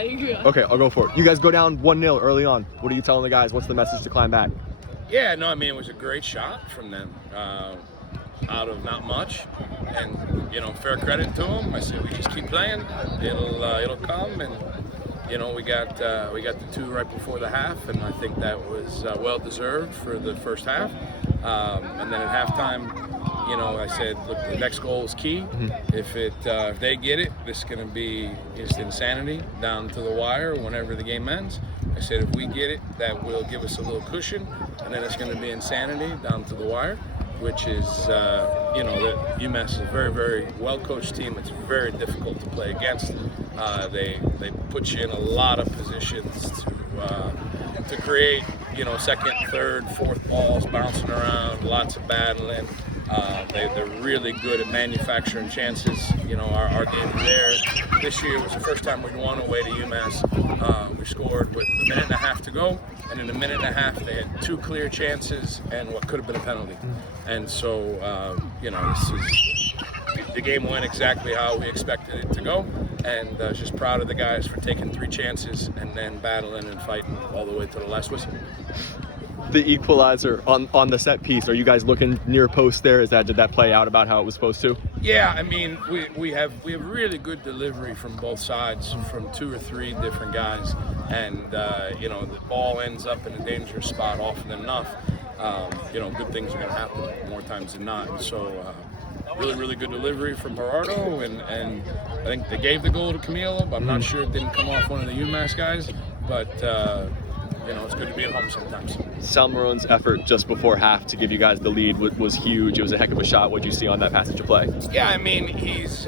Yeah, you can go. Okay, I'll go for it. You guys go down 1-0 early on. What are you telling the guys? What's the message to climb back? Yeah, no, I mean, it was a great shot from them out of not much. And, fair credit to them. I said, we just keep playing. It'll come. And, we got the 2 right before the half. And I think that was well-deserved for the first half. And then at halftime, I said, look, the next goal is key. If they get it, this is going to be just insanity down to the wire whenever the game ends. I said, if we get it, that will give us a little cushion, and then it's going to be insanity down to the wire, which is, that UMass is a very, very well-coached team. It's very difficult to play against. They put you in a lot of positions to create, second, third, fourth balls bouncing around, lots of battling. They're really good at manufacturing chances. Our game there this year was the first time we won away to UMass. We scored with a minute and a half to go, and in a minute and a half they had 2 clear chances and what could have been a penalty. And so, the game went exactly how we expected it to go, and just proud of the guys for taking 3 chances and then battling and fighting all the way to the last whistle. The equalizer on the set piece, are you guys looking near post there? Did that play out about how it was supposed to? Yeah, I mean, we have really good delivery from both sides, from 2 or 3 different guys, and the ball ends up in a dangerous spot often enough. Good things are going to happen more times than not. And so really good delivery from Gerardo, and I think they gave the goal to Camilo, but I'm not sure it didn't come off one of the UMass guys, but it's good to be at home sometimes. Sal Marone's effort just before half to give you guys the lead was huge. It was a heck of a shot. What did you see on that passage of play? Yeah, I mean, he's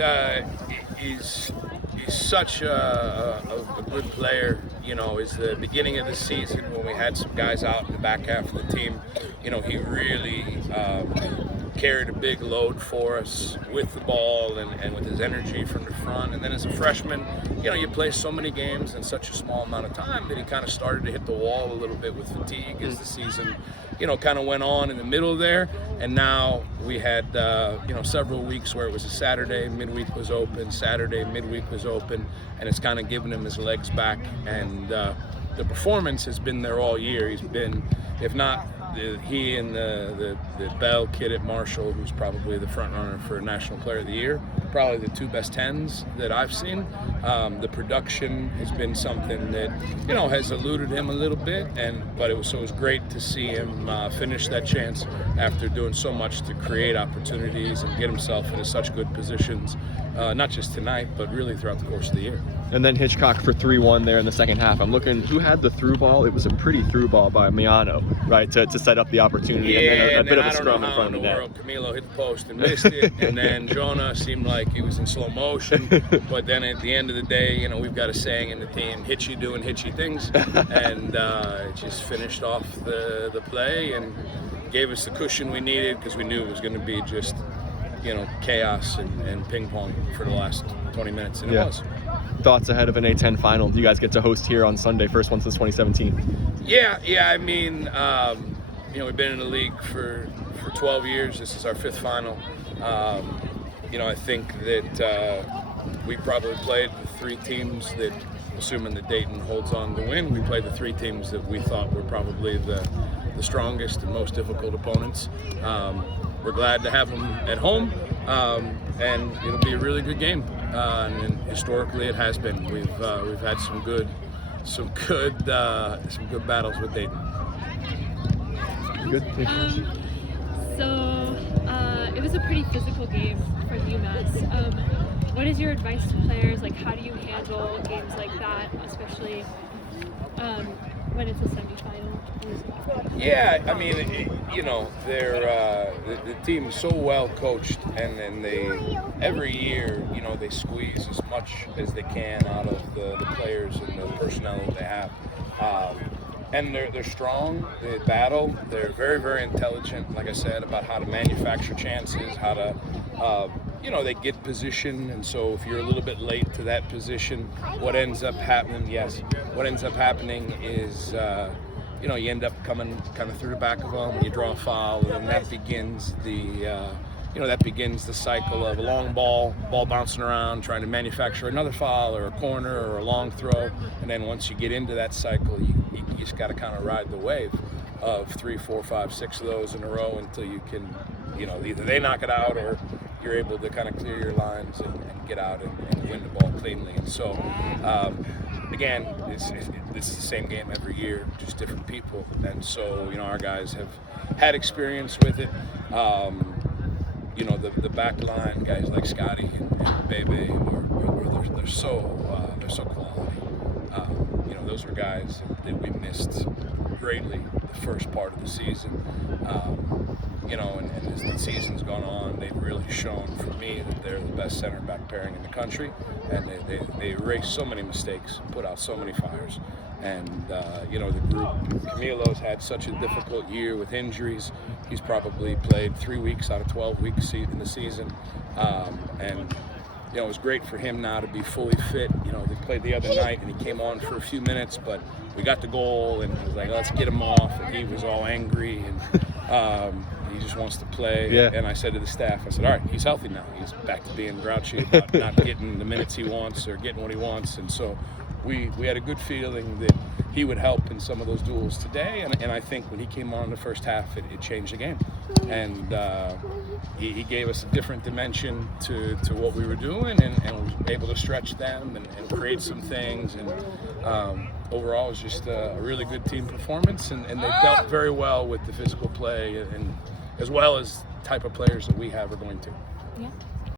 such a good player. It's the beginning of the season when we had some guys out in the back half of the team. He really carried a big load for us with the ball and with his energy from the front. And then as a freshman, you play so many games in such a small amount of time that he kind of started to hit the wall a little bit with fatigue as the season, kind of went on in the middle there. And now we had, several weeks where it was a Saturday, midweek was open, Saturday, midweek was open, and it's kind of given him his legs back. And the performance has been there all year. He's been, if not, he and the Bell kid at Marshall, who's probably the front runner for National Player of the Year, probably the 2 best 10s that I've seen. The production has been something that has eluded him a little bit, but it was great to see him finish that chance after doing so much to create opportunities and get himself into such good positions, not just tonight, but really throughout the course of the year. And then Hitchcock for 3-1 there in the second half. I'm looking, who had the through ball? It was a pretty through ball by Miano, right, to set up the opportunity. Yeah, and then a bit of a I don't scrum know in how front in of the the world Camilo hit the post and missed it, and then Jonah seemed like he was in slow motion. But then at the end of the day, we've got a saying in the team, hitchy doing hitchy things, and it just finished off the play and gave us the cushion we needed, because we knew it was going to be just chaos and ping pong for the last 20 minutes, and it was. Thoughts ahead of an A10 final? Do you guys get to host here on Sunday, first one since 2017? Yeah. I mean, we've been in the league for 12 years. This is our 5th final. I think that we probably played the 3 teams that, assuming that Dayton holds on to win, we played the 3 teams that we thought were probably the strongest and most difficult opponents. We're glad to have them at home, and it'll be a really good game. And historically, it has been. We've had some good battles with Dayton. Good. So it was a pretty physical game for UMass. What is your advice to players? Like, how do you handle games like that, especially when it's a semifinal? Yeah, I mean, they're the team's so well coached, and then every year, they squeeze as much as they can out of the players and the personnel that they have. And they're strong, they battle, they're very, very intelligent, like I said, about how to manufacture chances, how to, they get position, and so if you're a little bit late to that position, what ends up happening is, you end up coming kind of through the back of them, and you draw a foul, and that begins the that begins the cycle of a long ball bouncing around, trying to manufacture another foul or a corner or a long throw. And then once you get into that cycle, you just got to kind of ride the wave of 3, 4, 5, 6 of those in a row until you can, either they knock it out or you're able to kind of clear your lines and get out and win the ball cleanly. And so, again, it's the same game every year, just different people. And so, our guys have had experience with it. The back line, guys like Scotty and Bebe, they're so quality. Those are guys that we missed greatly the first part of the season. And as the season's gone on, they've really shown for me that they're the best center back pairing in the country, and they erase so many mistakes, put out so many fires. And the group, Camilo's had such a difficult year with injuries. He's probably played 3 weeks out of 12 weeks in the season, and it was great for him now to be fully fit. They played the other night and he came on for a few minutes, but we got the goal and he was like, let's get him off, and he was all angry and he just wants to play. Yeah. And I said to the staff, I said, all right, he's healthy now. He's back to being grouchy about not getting the minutes he wants or getting what he wants. And so we had a good feeling that he would help in some of those duels today, and I think when he came on in the first half, it changed the game, and he gave us a different dimension to what we were doing, and was able to stretch them and create some things, and overall it was just a really good team performance, and they dealt very well with the physical play, and as well as type of players that we have are going to. Yeah.